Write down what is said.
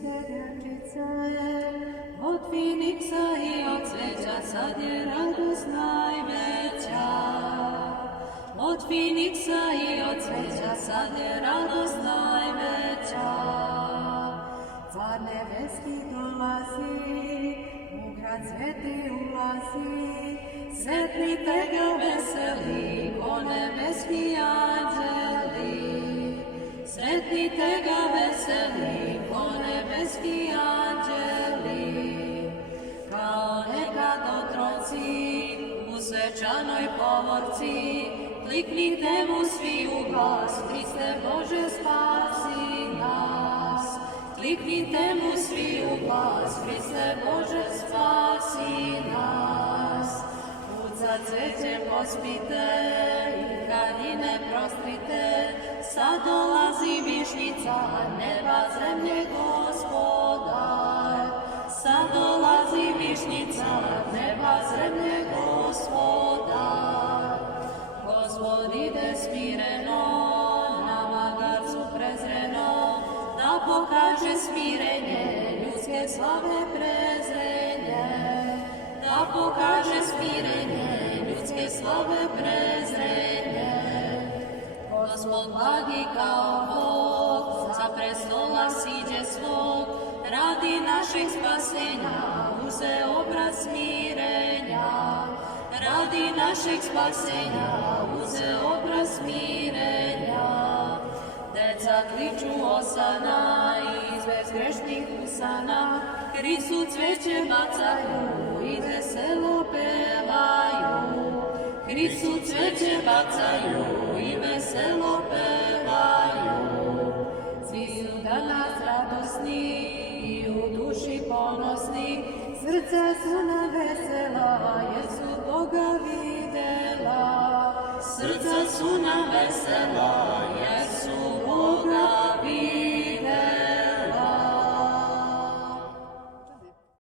djevčice, od finiksa i od cveća sad je radost najveća. Od finiksa i od cveća sad je radost najveća. Car nebeski dolazi, u grad sveti ulazi, sretnite ga veseli, ko nebeski anđeli. Sretnite ga veseli, ko nebeski anđeli. Kao nekad otroci, u svečanoj povorci, kliknite mu svi u glas, Hriste Bože spasi nas. Kliknite mu svi u glas, Hriste Bože spasi nas. Za cveće pospite i haljine prostrite, sad dolazi višnjica, neba zemlje Gospodar. Sad dolazi višnjica, neba zemlje Gospodar. Gospod ide smireno, na magarcu prezreno, da pokaže smirenje, ljudske slave prezrenje. Da pokaže smirenje, ljudske slave prezrenje. Gospod blagi kao Bog, sa prestola siđe svog, radi našeg spasenja, uze obraz smirenja. Radi našeg spasenja, uze obraz smirenja. Deca kliču osana, iz bezgrešnih usana, Hristu cveće bacaju i veselo pevaju. Hristu cveće bacaju i veselo pevaju. Svi su danas radosni i u duši ponosni, srca su nam vesela jer su Boga videla. Srca su nam vesela jer su Boga